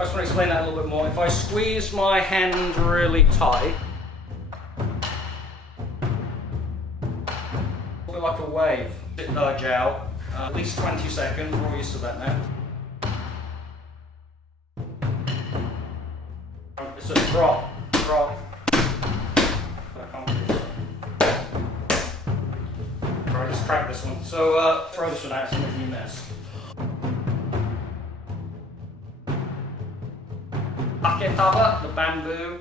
I just want to explain that a little bit more. If I squeeze my hand really tight, like a wave, it nudge out, at least 20 seconds, we're all used to that now. It's a drop. Right, let's crack this one. So throw this one out, it's making a mess. Aketaba, the bamboo,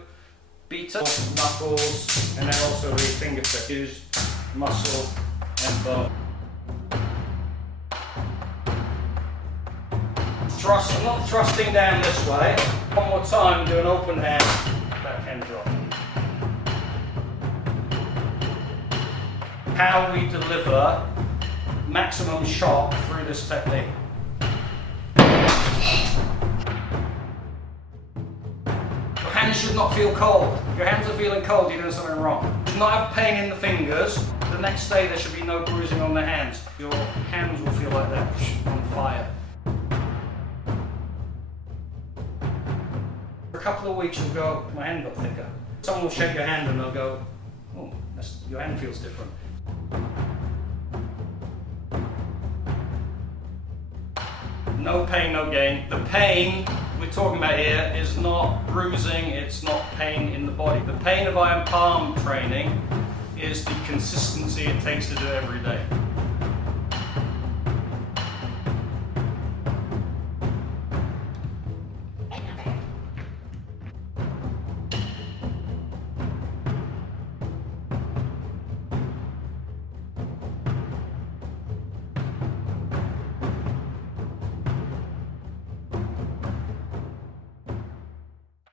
beater, knuckles, and then also the fingertip, used muscle and bone. Thrust, I'm not thrusting down this way. One more time, do an open hand, backhand drop. How we deliver maximum shock through this technique. Your hands should not feel cold. If your hands are feeling cold, you're doing something wrong. You should not have pain in the fingers. The next day there should be no bruising on the hands. Your hands will feel like they're on fire. For a couple of weeks you'll go, my hand got thicker. Someone will shake your hand and they'll go, oh, your hand feels different. No pain, no gain. The pain we're talking about here is not bruising, it's not pain in the body. The pain of iron palm training is the consistency it takes to do it every day.